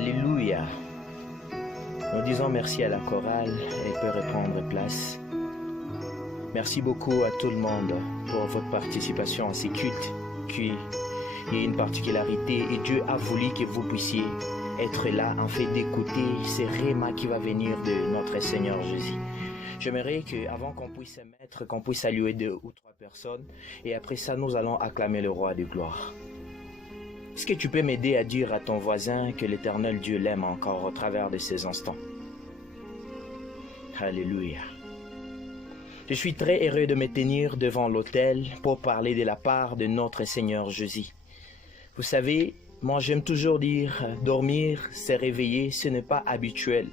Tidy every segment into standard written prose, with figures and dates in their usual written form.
Alléluia. Nous disons merci à la chorale, elle peut reprendre place. Merci beaucoup à tout le monde pour votre participation à ces cultes qui est une particularité et Dieu a voulu que vous puissiez être là en fait d'écouter ces rémas qui va venir de notre Seigneur Jésus. J'aimerais qu'avant qu'on puisse se mettre, qu'on puisse saluer 2 ou 3 personnes et après ça nous allons acclamer le roi de gloire. Est-ce que tu peux m'aider à dire à ton voisin que l'Éternel Dieu l'aime encore au travers de ces instants? Alléluia. Je suis très heureux de me tenir devant l'autel pour parler de la part de notre Seigneur Jésus. Vous savez, moi j'aime toujours dire, dormir, se réveiller, ce n'est pas habituel.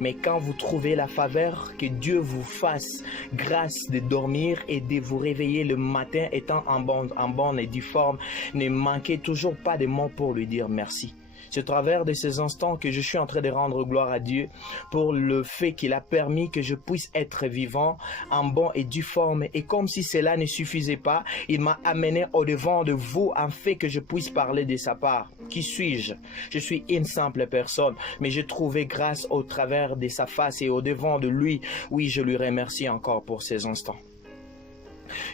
Mais quand vous trouvez la faveur, que Dieu vous fasse grâce de dormir et de vous réveiller le matin étant en bonne et due forme, ne manquez toujours pas de mots pour lui dire merci. C'est au travers de ces instants que je suis en train de rendre gloire à Dieu pour le fait qu'il a permis que je puisse être vivant en bonne et due forme. Et comme si cela ne suffisait pas, il m'a amené au-devant de vous en fait que je puisse parler de sa part. Qui suis-je? Je suis une simple personne, mais j'ai trouvé grâce au travers de sa face et au-devant de lui. Oui, je lui remercie encore pour ces instants.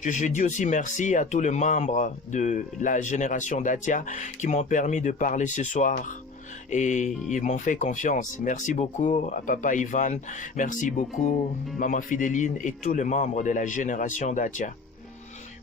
Je dis aussi merci à tous les membres de la génération d'Atia qui m'ont permis de parler ce soir et ils m'ont fait confiance. Merci beaucoup à Papa Ivan, merci beaucoup Maman Fidéline et tous les membres de la génération d'Atia.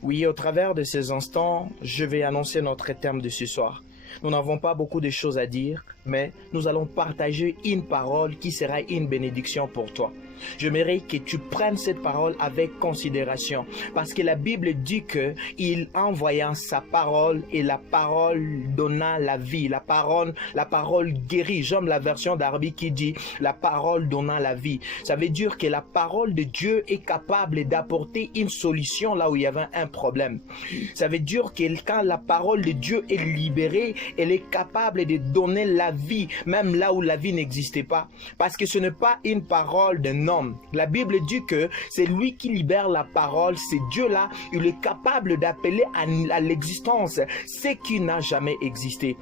Oui, au travers de ces instants, je vais annoncer notre thème de ce soir. Nous n'avons pas beaucoup de choses à dire, mais nous allons partager une parole qui sera une bénédiction pour toi. J'aimerais que tu prennes cette parole avec considération parce que la Bible dit que il envoya sa parole et la parole donna la vie. La parole guérit. J'aime la version d'Arbi qui dit la parole donna la vie. Ça veut dire que la parole de Dieu est capable d'apporter une solution là où il y avait un problème. Ça veut dire que quand la parole de Dieu est libérée, elle est capable de donner la vie même là où la vie n'existait pas. Parce que ce n'est pas une parole d'un homme. La Bible dit que c'est lui qui libère la parole, c'est Dieu-là, il est capable d'appeler à l'existence ce qui n'a jamais existé.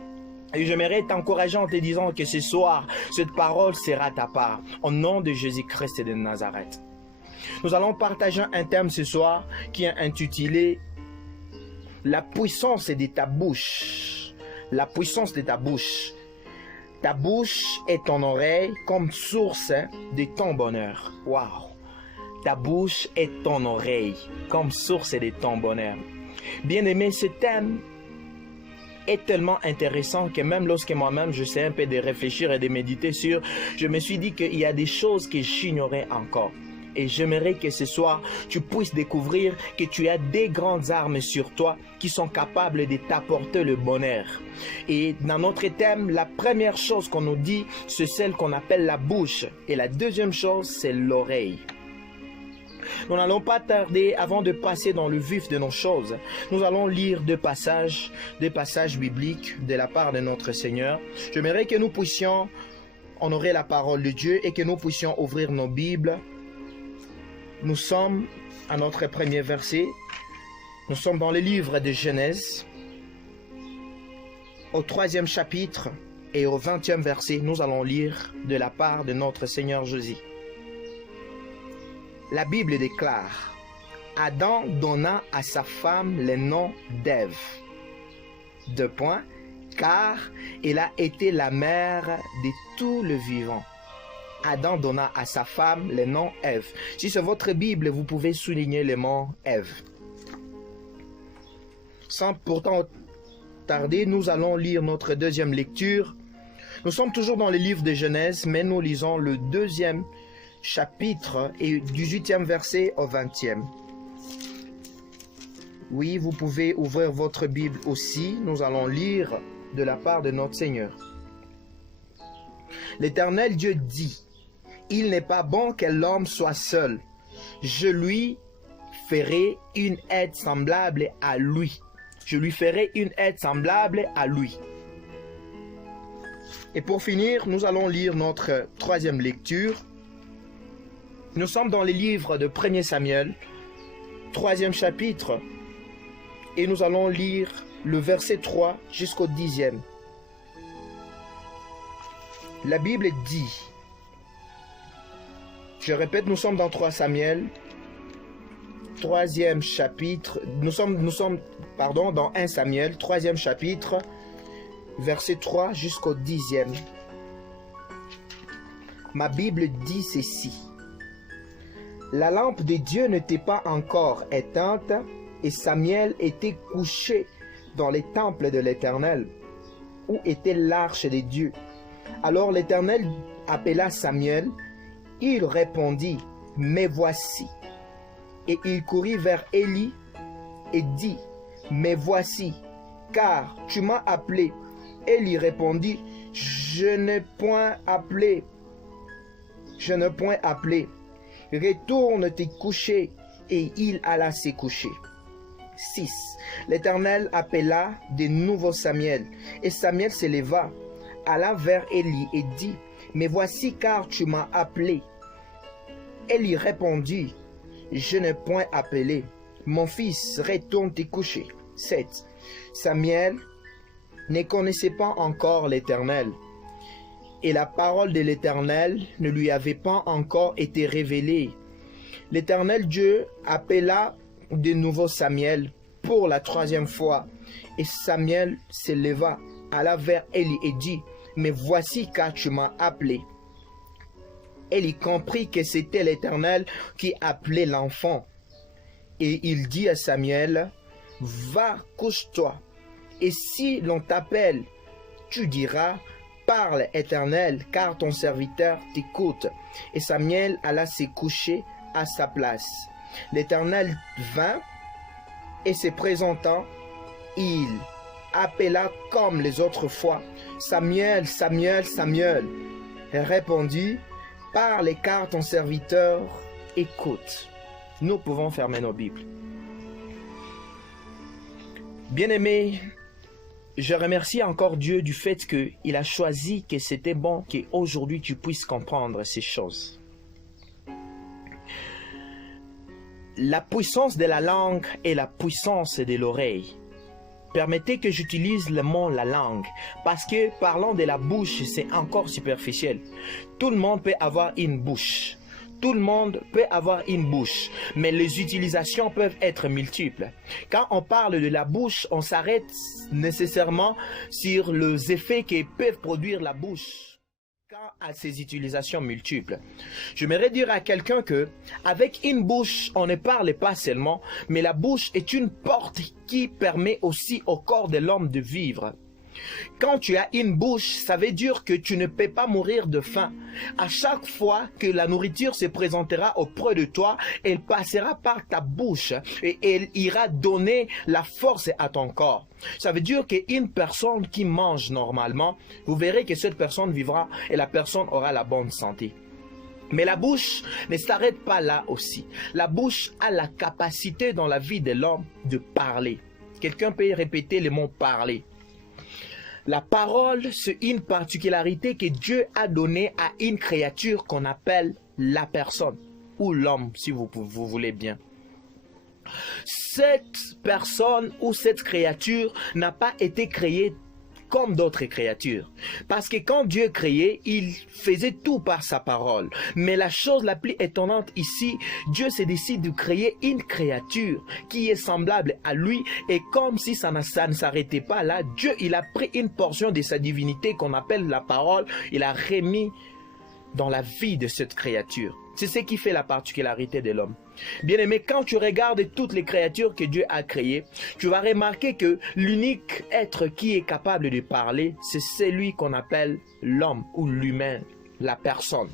Et j'aimerais t'encourager en te disant que ce soir, cette parole sera ta part, au nom de Jésus-Christ de Nazareth. Nous allons partager un thème ce soir qui est intitulé « La puissance de ta bouche ». La puissance de ta bouche. Ta bouche est ton oreille comme source de ton bonheur. Waouh! Ta bouche est ton oreille comme source de ton bonheur. Bien-aimé, ce thème est tellement intéressant que même lorsque moi-même j'essaie un peu de réfléchir et de méditer sur, je me suis dit qu'il y a des choses que j'ignorais encore. Et j'aimerais que ce soir, tu puisses découvrir que tu as des grandes armes sur toi qui sont capables de t'apporter le bonheur. Et dans notre thème, la première chose qu'on nous dit, c'est celle qu'on appelle la bouche. Et la deuxième chose, c'est l'oreille. Nous n'allons pas tarder avant de passer dans le vif de nos choses. Nous allons lire deux passages bibliques de la part de notre Seigneur. J'aimerais que nous puissions honorer la parole de Dieu et que nous puissions ouvrir nos Bibles. Nous sommes à notre premier verset. Nous sommes dans le livre de Genèse. Au 3e chapitre et au 20e verset, nous allons lire de la part de notre Seigneur Jésus. La Bible déclare: Adam donna à sa femme le nom d'Ève. Car elle a été la mère de tout le vivant. Adam donna à sa femme le nom Ève. Si c'est votre Bible, vous pouvez souligner le mot Ève. Sans pourtant tarder, nous allons lire notre deuxième lecture. Nous sommes toujours dans le livre de Genèse, mais nous lisons le 2e chapitre et du 8e verset au 20e. Oui, vous pouvez ouvrir votre Bible aussi. Nous allons lire de la part de notre Seigneur. L'Éternel Dieu dit: Il n'est pas bon que l'homme soit seul. Je lui ferai une aide semblable à lui. Je lui ferai une aide semblable à lui. Et pour finir, nous allons lire notre 3e lecture. Nous sommes dans le livre de 1er Samuel, 3e chapitre, et nous allons lire le verset 3 jusqu'au 10e. La Bible dit, je répète, nous sommes dans 3 Samuel, 3e chapitre, nous sommes dans 1 Samuel, 3e chapitre, verset 3 jusqu'au 10e. Ma Bible dit ceci. La lampe de Dieu n'était pas encore éteinte et Samuel était couché dans les temples de l'Éternel, où était l'arche de Dieu. Alors l'Éternel appela Samuel, il répondit, « Me voici. » Et il courut vers Élie et dit, « Me voici, car tu m'as appelé. » Élie répondit, « Je n'ai point appelé. Je n'ai point appelé. Retourne te coucher. » Et il alla se coucher. 6. L'Éternel appela de nouveau Samuel. Et Samuel se leva, alla vers Élie et dit, « Me voici, car tu m'as appelé. » Élie répondit, « Je n'ai point appelé. Mon fils, retourne te coucher. » 7. Samuel ne connaissait pas encore l'Éternel, et la parole de l'Éternel ne lui avait pas encore été révélée. L'Éternel Dieu appela de nouveau Samuel pour la 3e fois, et Samuel se leva, alla vers Élie et dit, « Me voici, car tu m'as appelé. » Élie comprit que c'était l'Éternel qui appelait l'enfant. Et il dit à Samuel, « Va, couche-toi, et si l'on t'appelle, tu diras, « Parle, Éternel, car ton serviteur t'écoute. » Et Samuel alla se coucher à sa place. L'Éternel vint, et se présentant, il appela comme les autres fois, « Samuel, Samuel, Samuel. » Il répondit, « Parle, car ton serviteur écoute. » Nous pouvons fermer nos Bibles. Bien-aimés, je remercie encore Dieu du fait qu'il a choisi que c'était bon qu'aujourd'hui tu puisses comprendre ces choses. La puissance de la langue et la puissance de l'oreille. Permettez que j'utilise le mot la langue, parce que parlant de la bouche, c'est encore superficiel. Tout le monde peut avoir une bouche. Tout le monde peut avoir une bouche, mais les utilisations peuvent être multiples. Quand on parle de la bouche, on s'arrête nécessairement sur les effets que peuvent produire la bouche quant à ses utilisations multiples. J'aimerais dire à quelqu'un que avec une bouche, on ne parle pas seulement, mais la bouche est une porte qui permet aussi au corps de l'homme de vivre. Quand tu as une bouche, ça veut dire que tu ne peux pas mourir de faim. À chaque fois que la nourriture se présentera auprès de toi, elle passera par ta bouche et elle ira donner la force à ton corps. Ça veut dire qu'une personne qui mange normalement, vous verrez que cette personne vivra et la personne aura la bonne santé. Mais la bouche ne s'arrête pas là aussi. La bouche a la capacité dans la vie de l'homme de parler. Quelqu'un peut répéter le mot parler. La parole, c'est une particularité que Dieu a donnée à une créature qu'on appelle la personne, ou l'homme, si vous voulez bien. Cette personne ou cette créature n'a pas été créée comme d'autres créatures. Parce que quand Dieu créait, il faisait tout par sa parole. Mais la chose la plus étonnante ici, Dieu se décide de créer une créature qui est semblable à lui. Et comme si ça ne s'arrêtait pas là, Dieu, il a pris une portion de sa divinité qu'on appelle la parole. Il a remis dans la vie de cette créature. C'est ce qui fait la particularité de l'homme. Bien-aimé, quand tu regardes toutes les créatures que Dieu a créées, tu vas remarquer que l'unique être qui est capable de parler, c'est celui qu'on appelle l'homme ou l'humain, la personne.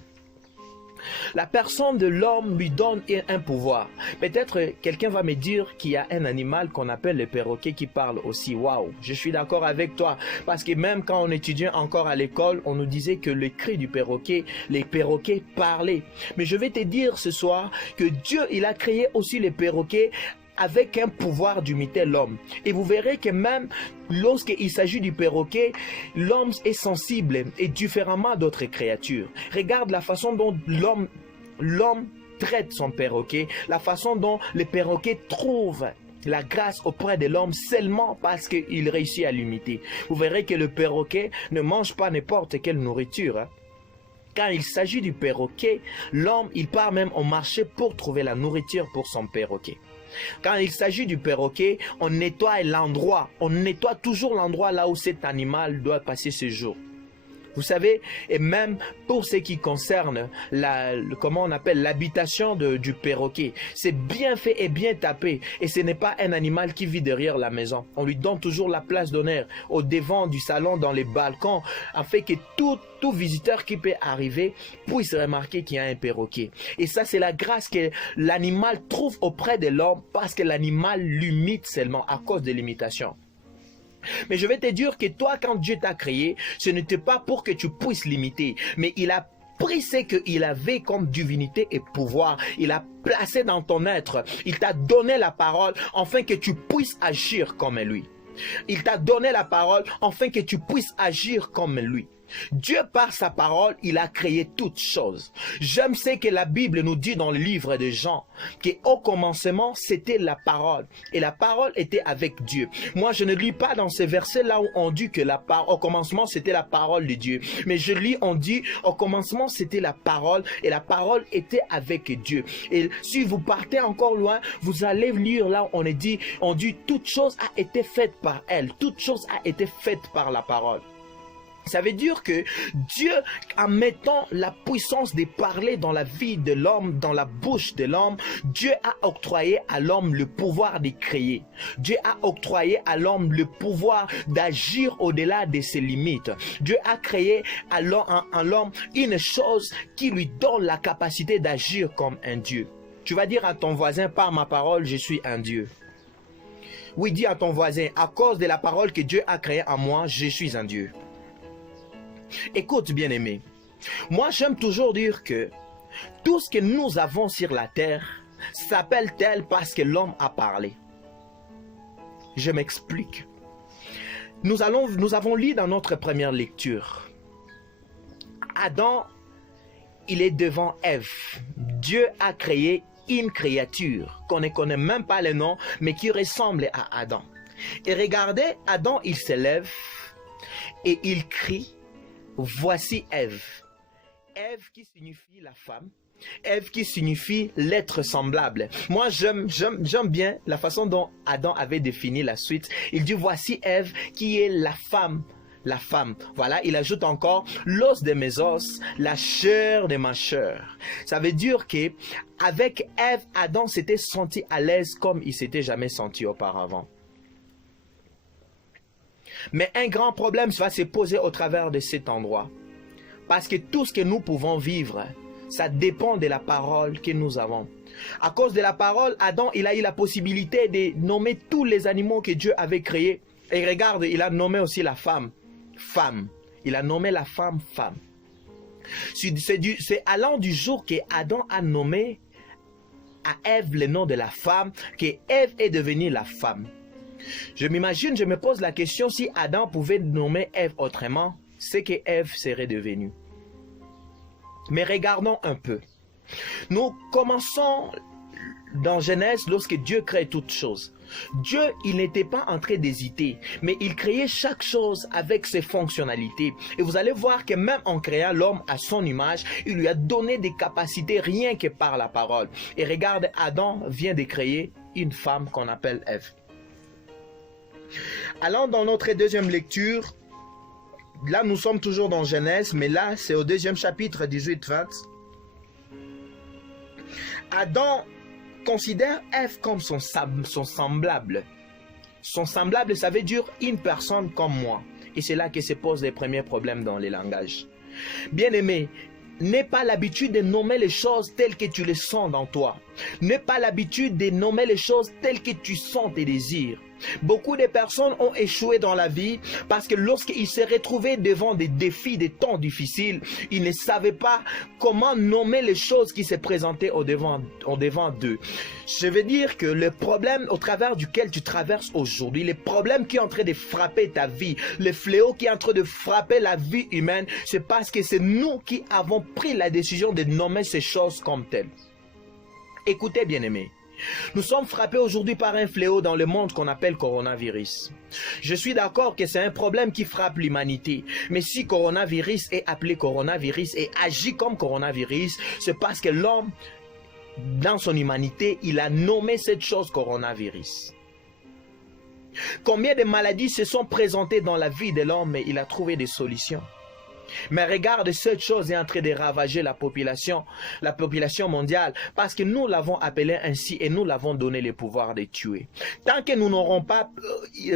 La personne de l'homme lui donne un pouvoir. Peut-être quelqu'un va me dire qu'il y a un animal qu'on appelle le perroquet qui parle aussi. Waouh, je suis d'accord avec toi. Parce que même quand on étudiait encore à l'école, on nous disait que le cri du perroquet, les perroquets parlaient. Mais je vais te dire ce soir que Dieu, il a créé aussi les perroquets avec un pouvoir d'imiter l'homme. Et vous verrez que même lorsqu'il s'agit du perroquet, l'homme est sensible et différemment d'autres créatures. Regarde la façon dont l'homme traite son perroquet, la façon dont le perroquet trouve la grâce auprès de l'homme seulement parce qu'il réussit à l'imiter. Vous verrez que le perroquet ne mange pas n'importe quelle nourriture. Quand il s'agit du perroquet, l'homme, il part même au marché pour trouver la nourriture pour son perroquet. Quand il s'agit du perroquet, on nettoie l'endroit. On nettoie toujours l'endroit là où cet animal doit passer ses jours. Vous savez, et même pour ce qui concerne comment on appelle l'habitation du perroquet, c'est bien fait et bien tapé. Et ce n'est pas un animal qui vit derrière la maison. On lui donne toujours la place d'honneur au devant du salon, dans les balcons, afin que tout visiteur qui peut arriver puisse remarquer qu'il y a un perroquet. Et ça, c'est la grâce que l'animal trouve auprès de l'homme parce que l'animal l'imite seulement à cause de l'imitation. Mais je vais te dire que toi, quand Dieu t'a créé, ce n'était pas pour que tu puisses l'imiter, mais il a pris ce qu'il avait comme divinité et pouvoir. Il a placé dans ton être. Il t'a donné la parole afin que tu puisses agir comme lui. Il t'a donné la parole afin que tu puisses agir comme lui. Dieu, par sa parole, il a créé toutes choses. J'aime ce que la Bible nous dit dans le livre de Jean, qu'au commencement, c'était la parole. Et la parole était avec Dieu. Moi, je ne lis pas dans ces versets-là où on dit que au commencement, c'était la parole de Dieu. Mais je lis, on dit, au commencement, c'était la parole. Et la parole était avec Dieu. Et si vous partez encore loin, vous allez lire là où on dit, toute chose a été faite par elle. Toute chose a été faite par la parole. Ça veut dire que Dieu, en mettant la puissance de parler dans la vie de l'homme, dans la bouche de l'homme, Dieu a octroyé à l'homme le pouvoir de créer. Dieu a octroyé à l'homme le pouvoir d'agir au-delà de ses limites. Dieu a créé à l'homme une chose qui lui donne la capacité d'agir comme un Dieu. Tu vas dire à ton voisin, par ma parole, je suis un Dieu. Oui, dis à ton voisin, à cause de la parole que Dieu a créée en moi, je suis un Dieu. Écoute, bien-aimé, moi j'aime toujours dire que tout ce que nous avons sur la terre s'appelle tel parce que l'homme a parlé. Je m'explique. Nous avons lu dans notre première lecture. Adam, il est devant Ève. Dieu a créé une créature qu'on ne connaît même pas le nom, mais qui ressemble à Adam. Et regardez, Adam, il s'élève et il crie. Voici Ève. Ève qui signifie la femme. Ève qui signifie l'être semblable. Moi, j'aime bien la façon dont Adam avait défini la suite. Il dit, voici Ève qui est la femme. La femme. Voilà, il ajoute encore l'os de mes os, la chair de ma chair. Ça veut dire que avec Ève, Adam s'était senti à l'aise comme il s'était jamais senti auparavant. Mais un grand problème va se poser au travers de cet endroit. Parce que tout ce que nous pouvons vivre, ça dépend de la parole que nous avons. À cause de la parole, Adam, il a eu la possibilité de nommer tous les animaux que Dieu avait créés. Et regarde, il a nommé aussi la femme, femme. Il a nommé la femme, femme. C'est allant du jour que Adam a nommé à Ève le nom de la femme, que Ève est devenue la femme. Je m'imagine, je me pose la question, si Adam pouvait nommer Ève autrement, c'est que Ève serait devenue. Mais regardons un peu. Nous commençons dans Genèse lorsque Dieu crée toutes choses. Dieu, il n'était pas en train d'hésiter, mais il créait chaque chose avec ses fonctionnalités. Et vous allez voir que même en créant l'homme à son image, il lui a donné des capacités rien que par la parole. Et regarde, Adam vient de créer une femme qu'on appelle Ève. Allons dans notre deuxième lecture. Là, nous sommes toujours dans Genèse, mais là, c'est au deuxième chapitre, 18-20. Adam considère Ève comme son semblable. Son semblable, ça veut dire une personne comme moi. Et c'est là que se posent les premiers problèmes dans les langages. Bien-aimé, n'aie pas l'habitude de nommer les choses telles que tu les sens dans toi. N'aie pas l'habitude de nommer les choses telles que tu sens tes désirs. Beaucoup de personnes ont échoué dans la vie parce que lorsqu'ils se retrouvaient devant des défis, des temps difficiles, ils ne savaient pas comment nommer les choses qui se présentaient au devant d'eux. Je veux dire que le problème au travers duquel tu traverses aujourd'hui, le problème qui est en train de frapper ta vie, le fléau qui est en train de frapper la vie humaine, c'est parce que c'est nous qui avons pris la décision de nommer ces choses comme telles. Écoutez, bien-aimés, Nous sommes frappés aujourd'hui par un fléau dans le monde qu'on appelle coronavirus. Je suis d'accord que c'est un problème qui frappe l'humanité. Mais si coronavirus est appelé coronavirus et agit comme coronavirus, c'est parce que l'homme, dans son humanité, il a nommé cette chose coronavirus. Combien de maladies se sont présentées dans la vie de l'homme et il a trouvé des solutions. Mais regarde, cette chose est en train de ravager la population mondiale, parce que nous l'avons appelé ainsi et nous l'avons donné le pouvoir de tuer. Tant que nous n'aurons pas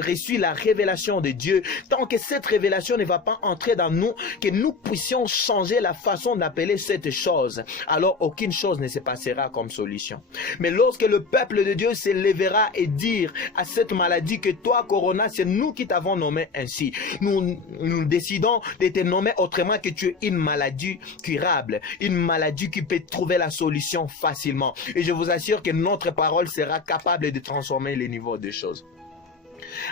reçu la révélation de Dieu, tant que cette révélation ne va pas entrer dans nous, que nous puissions changer la façon d'appeler cette chose, alors aucune chose ne se passera comme solution. Mais lorsque le peuple de Dieu se lèvera et dire à cette maladie que toi, Corona, c'est nous qui t'avons nommé ainsi, nous décidons de te nommer autrement que tu es une maladie curable, une maladie qui peut trouver la solution facilement. Et je vous assure que notre parole sera capable de transformer les niveaux des choses.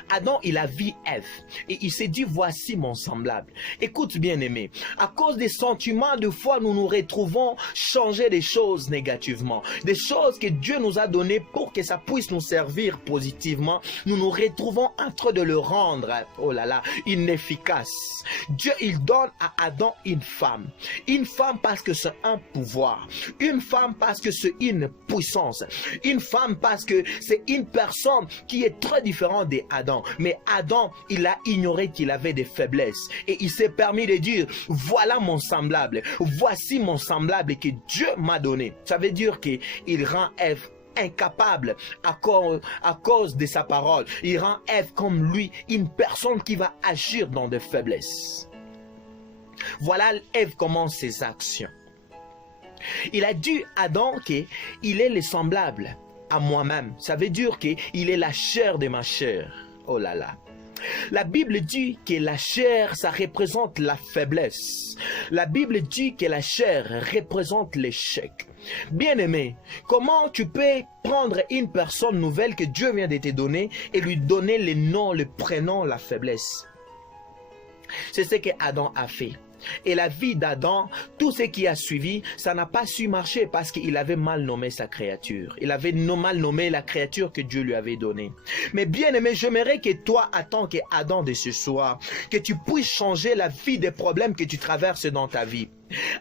Adam, il a vu Ève et il s'est dit, voici mon semblable. Écoute bien aimé, à cause des sentiments de foi, nous nous retrouvons changer des choses négativement. Des choses que Dieu nous a données pour que ça puisse nous servir positivement. Nous nous retrouvons en train de le rendre, oh là là, inefficace. Dieu, il donne à Adam une femme. Une femme parce que c'est un pouvoir. Une femme parce que c'est une puissance. Une femme parce que c'est une personne qui est très différente d'Adam. Mais Adam, il a ignoré qu'il avait des faiblesses. Et il s'est permis de dire, voilà mon semblable. Voici mon semblable que Dieu m'a donné. Ça veut dire qu'il rend Ève incapable à cause de sa parole. Il rend Ève comme lui, une personne qui va agir dans des faiblesses. Voilà Ève commence ses actions. Il a dit à Adam qu'il est le semblable à moi-même. Ça veut dire qu'il est la chair de ma chair. Oh là là. La Bible dit que la chair, ça représente la faiblesse. La Bible dit que la chair représente l'échec. Bien-aimé, comment tu peux prendre une personne nouvelle que Dieu vient de te donner et lui donner le nom, le prénom, la faiblesse? C'est ce que Adam a fait. Et la vie d'Adam, tout ce qui a suivi, ça n'a pas su marcher parce qu'il avait mal nommé sa créature. Il avait mal nommé la créature que Dieu lui avait donnée. Mais bien aimé, j'aimerais que toi, en tant qu'Adam de ce soir, que tu puisses changer la vie des problèmes que tu traverses dans ta vie.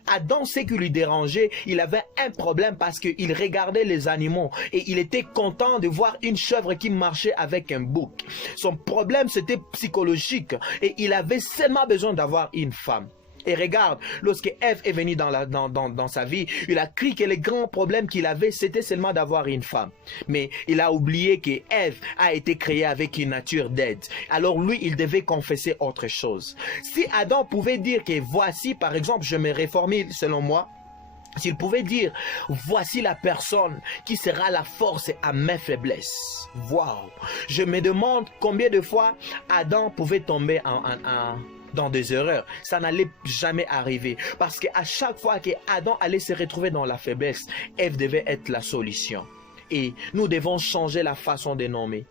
Adam, ce qui lui dérangeait, il avait un problème parce qu'il regardait les animaux et il était content de voir une chèvre qui marchait avec un bouc. Son problème, c'était psychologique et il avait seulement besoin d'avoir une femme. Et regarde, lorsque Ève est venue dans sa vie, il a cru que le grand problème qu'il avait, c'était seulement d'avoir une femme. Mais il a oublié que Ève a été créée avec une nature d'aide. Alors lui, il devait confesser autre chose. Si Adam pouvait dire que voici, par exemple, je me réforme selon moi, s'il pouvait dire, voici la personne qui sera la force à mes faiblesses. Waouh! Je me demande combien de fois Adam pouvait tomber dans des erreurs. Ça n'allait jamais arriver. Parce qu'à chaque fois qu'Adam allait se retrouver dans la faiblesse, Ève devait être la solution. Et nous devons changer la façon de nommer.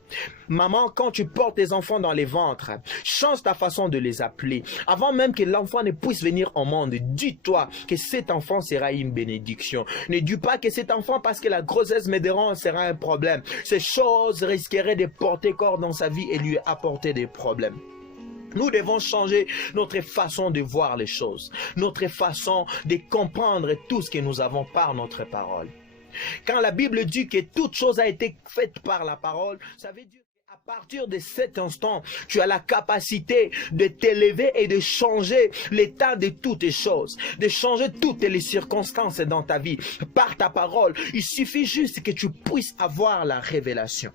Maman, quand tu portes tes enfants dans les ventres, change ta façon de les appeler. Avant même que l'enfant ne puisse venir au monde, dis-toi que cet enfant sera une bénédiction. Ne dis pas que cet enfant, parce que la grossesse me dérange, sera un problème. Ces choses risqueraient de porter corps dans sa vie et lui apporter des problèmes. Nous devons changer notre façon de voir les choses, notre façon de comprendre tout ce que nous avons par notre parole. Quand la Bible dit que toute chose a été faite par la parole, ça veut dire qu'à partir de cet instant, tu as la capacité de t'élever et de changer l'état de toutes les choses, de changer toutes les circonstances dans ta vie par ta parole. Il suffit juste que tu puisses avoir la révélation.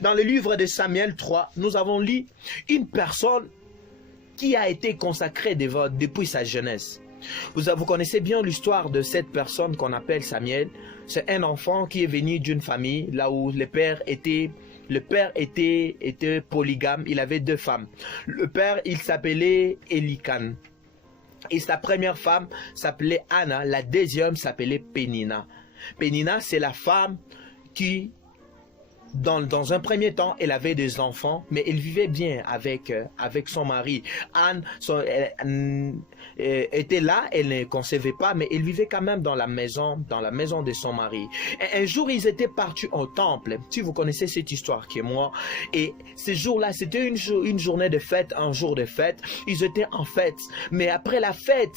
Dans le livre de Samuel 3, nous avons lu une personne qui a été consacrée depuis sa jeunesse. Vous connaissez bien l'histoire de cette personne qu'on appelle Samuel. C'est un enfant qui est venu d'une famille là où le père était polygame. Il avait 2 femmes. Le père, il s'appelait Elikan. Et sa première femme s'appelait Anna. La deuxième s'appelait Pénina. Pénina, c'est la femme qui dans un premier temps, elle avait des enfants, mais elle vivait bien avec son mari. Anne était là, elle ne concevait pas, mais elle vivait quand même dans la maison de son mari. Et un jour, ils étaient partis au temple. Si vous connaissez cette histoire qui est moi, et ce jour-là, c'était une journée de fête, un jour de fête. Ils étaient en fête, mais après la fête,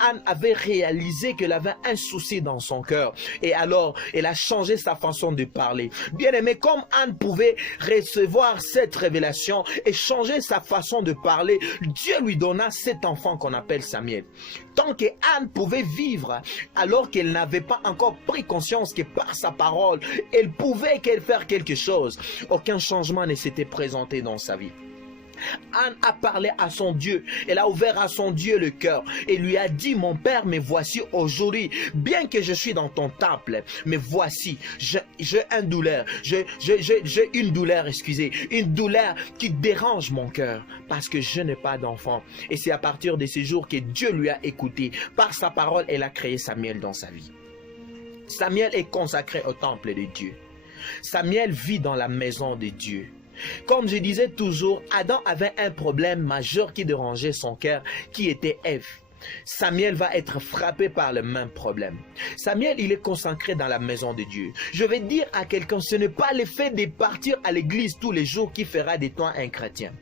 Anne avait réalisé qu'elle avait un souci dans son cœur. Et alors, elle a changé sa façon de parler. Bien aimé, comme Anne pouvait recevoir cette révélation et changer sa façon de parler, Dieu lui donna cet enfant qu'on appelle Samuel. Tant que Anne pouvait vivre, alors qu'elle n'avait pas encore pris conscience que par sa parole, elle pouvait faire quelque chose, aucun changement ne s'était présenté dans sa vie. Anne a parlé à son Dieu, elle a ouvert à son Dieu le cœur et lui a dit: mon père, me voici aujourd'hui, bien que je suis dans ton temple, mais voici, j'ai une douleur, une douleur qui dérange mon cœur parce que je n'ai pas d'enfant. Et c'est à partir de ce jour que Dieu lui a écouté. Par sa parole, elle a créé Samuel dans sa vie. Samuel est consacré au temple de Dieu. Samuel vit dans la maison de Dieu. Comme je disais toujours, Adam avait un problème majeur qui dérangeait son cœur, qui était Ève. Samuel va être frappé par le même problème. Samuel, il est consacré dans la maison de Dieu. Je vais dire à quelqu'un, ce n'est pas le fait de partir à l'église tous les jours qui fera de toi un chrétien.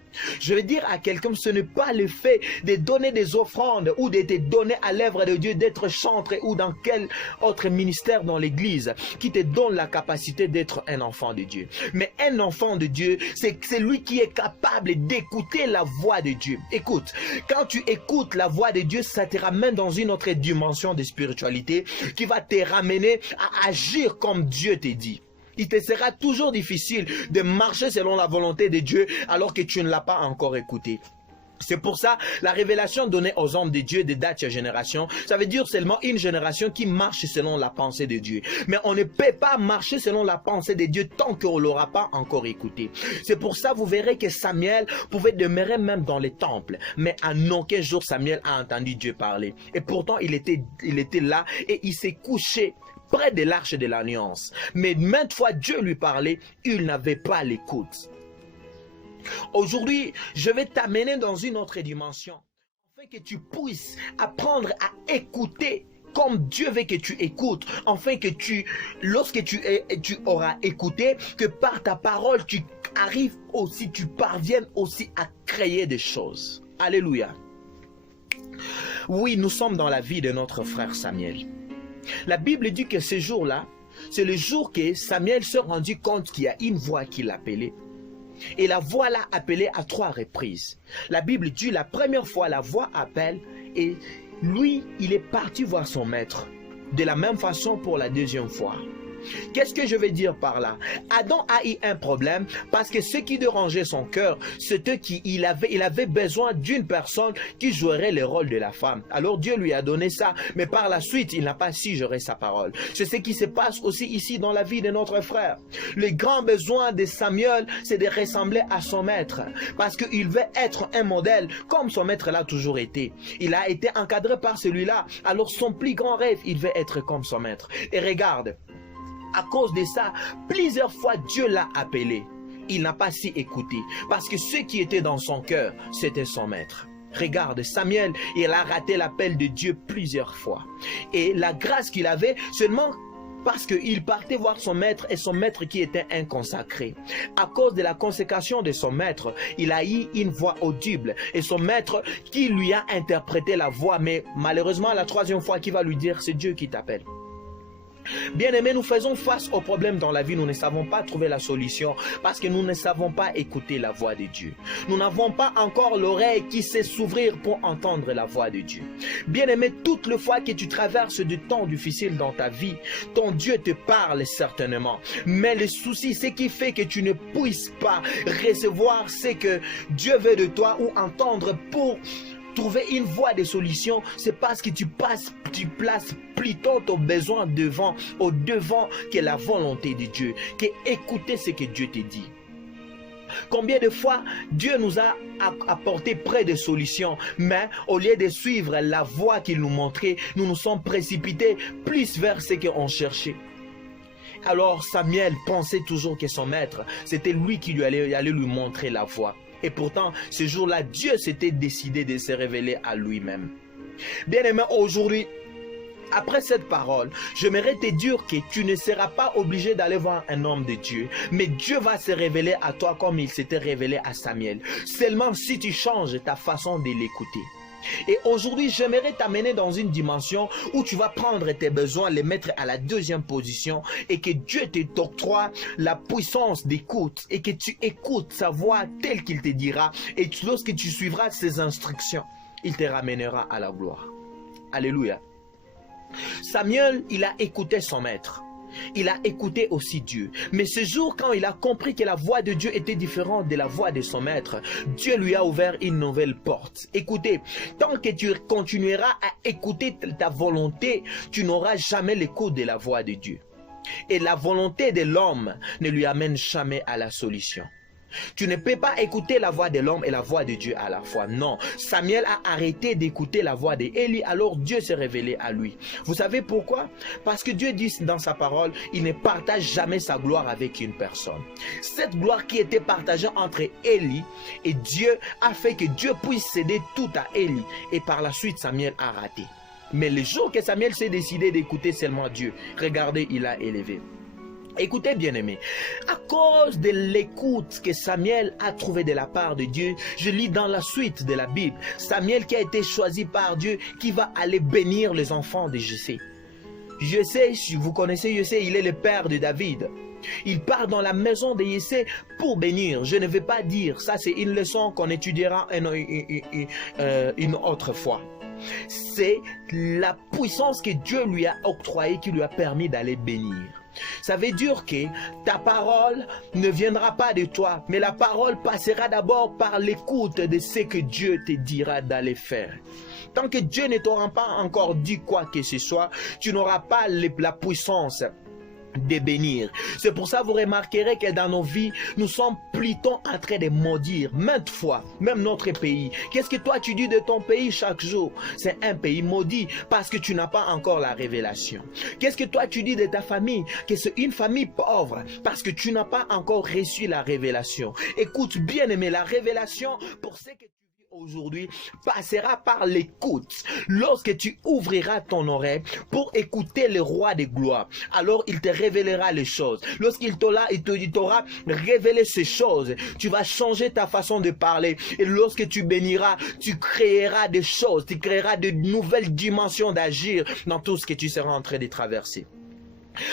Je vais dire à quelqu'un, ce n'est pas le fait de donner des offrandes ou de te donner à l'œuvre de Dieu, d'être chantre ou dans quel autre ministère dans l'église qui te donne la capacité d'être un enfant de Dieu. Mais un enfant de Dieu, c'est celui qui est capable d'écouter la voix de Dieu. Écoute, quand tu écoutes la voix de Dieu, ça te ramène dans une autre dimension de spiritualité qui va te ramener à agir comme Dieu te dit. Il te sera toujours difficile de marcher selon la volonté de Dieu alors que tu ne l'as pas encore écouté. C'est pour ça, la révélation donnée aux hommes de Dieu de date génération, ça veut dire seulement une génération qui marche selon la pensée de Dieu. Mais on ne peut pas marcher selon la pensée de Dieu tant qu'on ne l'aura pas encore écouté. C'est pour ça, vous verrez que Samuel pouvait demeurer même dans les temples. Mais à aucun jour, Samuel a entendu Dieu parler. Et pourtant, il était là et il s'est couché près de l'arche de l'alliance. Mais maintes fois Dieu lui parlait, il n'avait pas l'écoute. Aujourd'hui, je vais t'amener dans une autre dimension, afin que tu puisses apprendre à écouter comme Dieu veut que tu écoutes, afin que lorsque tu auras écouté, que par ta parole, tu arrives aussi, tu parviennes aussi à créer des choses. Alléluia. Oui, nous sommes dans la vie de notre frère Samuel. La Bible dit que ce jour-là, c'est le jour que Samuel se rendit compte qu'il y a une voix qui l'appelait. Et la voix l'a appelé à 3 reprises. La Bible dit la première fois, la voix appelle et lui, il est parti voir son maître. De la même façon pour la deuxième fois. Qu'est-ce que je veux dire par là? Adam a eu un problème parce que ce qui dérangeait son cœur, c'était qu'il avait besoin d'une personne qui jouerait le rôle de la femme. Alors Dieu lui a donné ça, mais par la suite, il n'a pas su gérer sa parole. C'est ce qui se passe aussi ici dans la vie de notre frère. Le grand besoin de Samuel, c'est de ressembler à son maître parce qu'il veut être un modèle comme son maître l'a toujours été. Il a été encadré par celui-là. Alors son plus grand rêve, il veut être comme son maître. Et regarde, à cause de ça, plusieurs fois Dieu l'a appelé. Il n'a pas su écouter parce que ce qui était dans son cœur, c'était son maître. Regarde, Samuel, il a raté l'appel de Dieu plusieurs fois. Et la grâce qu'il avait, seulement parce qu'il partait voir son maître et son maître qui était inconsacré. À cause de la consécration de son maître, il a eu une voix audible et son maître qui lui a interprété la voix. Mais malheureusement, la troisième fois qu'il va lui dire, c'est Dieu qui t'appelle. Bien-aimés, nous faisons face aux problèmes dans la vie, nous ne savons pas trouver la solution parce que nous ne savons pas écouter la voix de Dieu. Nous n'avons pas encore l'oreille qui sait s'ouvrir pour entendre la voix de Dieu. Bien-aimé, toutes les fois que tu traverses des temps difficiles dans ta vie, ton Dieu te parle certainement. Mais le souci, ce qui fait que tu ne puisses pas recevoir ce que Dieu veut de toi ou entendre pour trouver une voie de solution, c'est parce que tu places plutôt ton besoin au devant que la volonté de Dieu, que écouter ce que Dieu te dit. Combien de fois Dieu nous a apporté près de solutions, mais au lieu de suivre la voie qu'il nous montrait, nous nous sommes précipités plus vers ce qu'on cherchait. Alors Samuel pensait toujours que son maître, c'était lui qui allait lui montrer la voie. Et pourtant, ce jour-là, Dieu s'était décidé de se révéler à lui-même. Bien-aimé, aujourd'hui, après cette parole, j'aimerais te dire que tu ne seras pas obligé d'aller voir un homme de Dieu, mais Dieu va se révéler à toi comme il s'était révélé à Samuel, seulement si tu changes ta façon de l'écouter. Et aujourd'hui, j'aimerais t'amener dans une dimension où tu vas prendre tes besoins, les mettre à la deuxième position et que Dieu t'octroie la puissance d'écoute et que tu écoutes sa voix telle qu'il te dira et lorsque tu suivras ses instructions, il te ramènera à la gloire. Alléluia. Samuel, il a écouté son maître. Il a écouté aussi Dieu. Mais ce jour, quand il a compris que la voix de Dieu était différente de la voix de son maître, Dieu lui a ouvert une nouvelle porte. Écoutez, tant que tu continueras à écouter ta volonté, tu n'auras jamais l'écoute de la voix de Dieu. Et la volonté de l'homme ne lui amène jamais à la solution. Tu ne peux pas écouter la voix de l'homme et la voix de Dieu à la fois. Non, Samuel a arrêté d'écouter la voix d'Élie, alors Dieu s'est révélé à lui. Vous savez pourquoi? Parce que Dieu dit dans sa parole, il ne partage jamais sa gloire avec une personne. Cette gloire qui était partagée entre Élie et Dieu a fait que Dieu puisse céder tout à Élie. Et par la suite, Samuel a raté. Mais le jour que Samuel s'est décidé d'écouter seulement Dieu, regardez, il a élevé. Écoutez bien aimé, à cause de l'écoute que Samuel a trouvée de la part de Dieu, je lis dans la suite de la Bible, Samuel qui a été choisi par Dieu, qui va aller bénir les enfants de Jessé. Jessé, si vous connaissez Jessé, il est le père de David. Il part dans la maison de Jessé pour bénir. Je ne vais pas dire, ça c'est une leçon qu'on étudiera une autre fois. C'est la puissance que Dieu lui a octroyée qui lui a permis d'aller bénir. Ça veut dire que ta parole ne viendra pas de toi, mais la parole passera d'abord par l'écoute de ce que Dieu te dira d'aller faire. Tant que Dieu ne t'aura pas encore dit quoi que ce soit, tu n'auras pas la puissance de bénir. C'est pour ça que vous remarquerez que dans nos vies, nous sommes plutôt en train de maudire maintes fois, même notre pays. Qu'est-ce que toi tu dis de ton pays chaque jour? C'est un pays maudit parce que tu n'as pas encore la révélation. Qu'est-ce que toi tu dis de ta famille? Que c'est une famille pauvre parce que tu n'as pas encore reçu la révélation. Écoute bien aimé, la révélation pour ce que aujourd'hui passera par l'écoute. Lorsque tu ouvriras ton oreille pour écouter le roi de gloire, alors il te révélera les choses. Lorsqu'il t'aura révélé ces choses, tu vas changer ta façon de parler. Et lorsque tu béniras, tu créeras des choses, tu créeras de nouvelles dimensions d'agir dans tout ce que tu seras en train de traverser.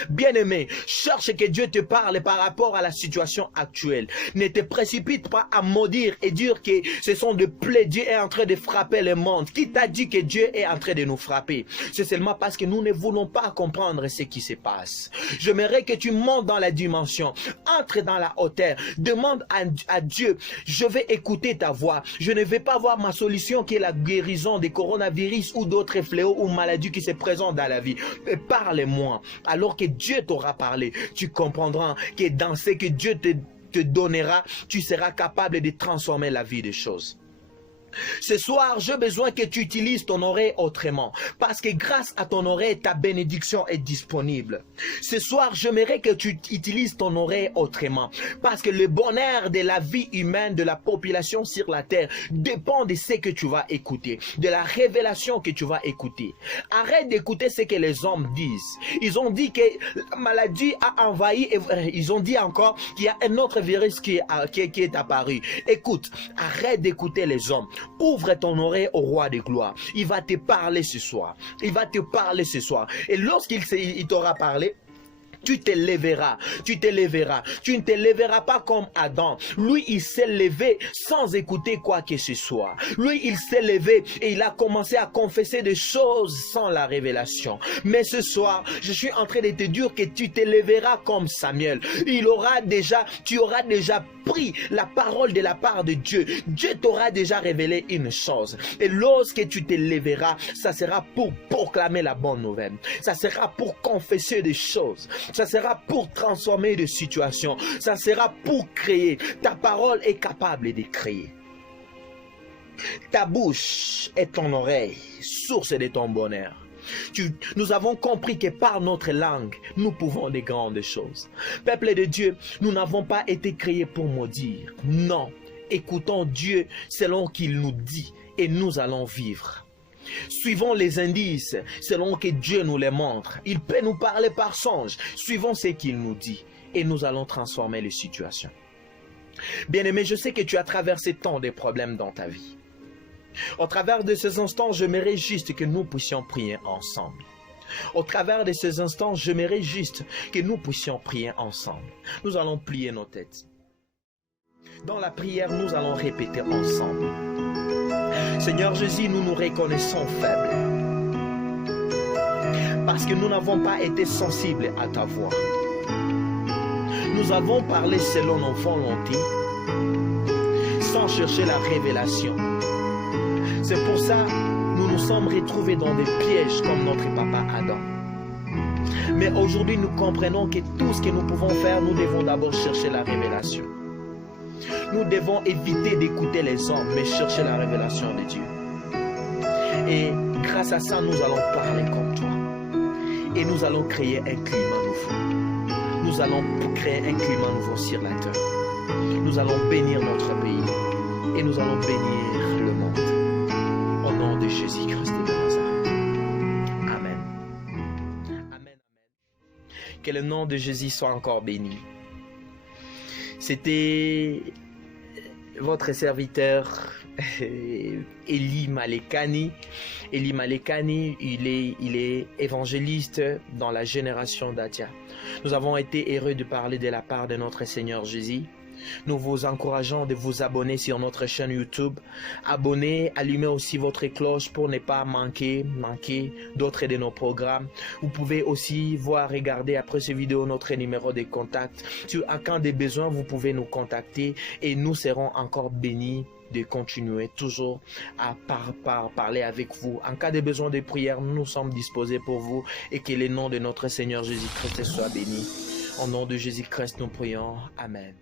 Bien-aimé, cherche que Dieu te parle par rapport à la situation actuelle. Ne te précipite pas à maudire et dire que ce sont des plaies. Dieu est en train de frapper le monde. Qui t'a dit que Dieu est en train de nous frapper? C'est seulement parce que nous ne voulons pas comprendre ce qui se passe. J'aimerais que tu montes dans la dimension. Entre dans la hauteur. Demande à Dieu, je vais écouter ta voix. Je ne vais pas voir ma solution qui est la guérison des coronavirus ou d'autres fléaux ou maladies qui se présentent dans la vie. Mais parle-moi. Alors que Dieu t'aura parlé, tu comprendras que dans ce que Dieu te donnera, tu seras capable de transformer la vie des choses. Ce soir, j'ai besoin que tu utilises ton oreille autrement. Parce que grâce à ton oreille, ta bénédiction est disponible. Ce soir, j'aimerais que tu utilises ton oreille autrement. Parce que le bonheur de la vie humaine, de la population sur la terre, dépend de ce que tu vas écouter. De la révélation que tu vas écouter. Arrête d'écouter ce que les hommes disent. Ils ont dit que la maladie a envahi. Et ils ont dit encore qu'il y a un autre virus qui est apparu. Écoute, arrête d'écouter les hommes. Ouvre ton oreille au roi de gloire. Il va te parler ce soir. Il va te parler ce soir. Et lorsqu'il t'aura parlé, tu te lèveras, tu te lèveras. Tu ne te lèveras pas comme Adam. Lui, il s'est levé sans écouter quoi que ce soit. Lui, il s'est levé et il a commencé à confesser des choses sans la révélation. Mais ce soir, je suis en train de te dire que tu te lèveras comme Samuel. Tu auras déjà pris la parole de la part de Dieu. Dieu t'aura déjà révélé une chose. Et lorsque tu te lèveras, ça sera pour proclamer la bonne nouvelle. Ça sera pour confesser des choses. Ça sera pour transformer des situations. Ça sera pour créer. Ta parole est capable de créer. Ta bouche est ton oreille, source de ton bonheur. Nous avons compris que par notre langue, nous pouvons des grandes choses. Peuple de Dieu, nous n'avons pas été créés pour maudire. Non, écoutons Dieu selon qu'il nous dit et nous allons vivre. Suivons les indices selon que Dieu nous les montre. Il peut nous parler par songe. Suivons ce qu'il nous dit et nous allons transformer les situations. Bien-aimé, je sais que tu as traversé tant de problèmes dans ta vie. Au travers de ces instants, j'aimerais juste que nous puissions prier ensemble. Au travers de ces instants, j'aimerais juste que nous puissions prier ensemble. Nous allons plier nos têtes. Dans la prière, nous allons répéter ensemble. Seigneur Jésus, nous nous reconnaissons faibles. Parce que nous n'avons pas été sensibles à ta voix. Nous avons parlé selon nos volontés, sans chercher la révélation. C'est pour ça que nous nous sommes retrouvés dans des pièges comme notre papa Adam. Mais aujourd'hui, nous comprenons que tout ce que nous pouvons faire, nous devons d'abord chercher la révélation. Nous devons éviter d'écouter les hommes, mais chercher la révélation de Dieu. Et grâce à ça, nous allons parler comme toi. Et nous allons créer un climat nouveau. Nous allons créer un climat nouveau sur la terre. Nous allons bénir notre pays. Et nous allons bénir le monde. Au nom de Jésus-Christ de Nazareth. Amen. Amen. Amen. Que le nom de Jésus soit encore béni. C'était votre serviteur Eli Malekani. Eli Malekani, il est évangéliste dans la génération d'Adia. Nous avons été heureux de parler de la part de notre Seigneur Jésus. Nous vous encourageons de vous abonner sur notre chaîne YouTube. Abonnez, allumez aussi votre cloche pour ne pas manquer d'autres de nos programmes. Vous pouvez aussi regarder après cette vidéo notre numéro de contact. En cas de besoin, vous pouvez nous contacter et nous serons encore bénis de continuer toujours à parler avec vous. En cas de besoin de prière, nous sommes disposés pour vous et que le nom de notre Seigneur Jésus-Christ soit béni. Au nom de Jésus-Christ, nous prions. Amen.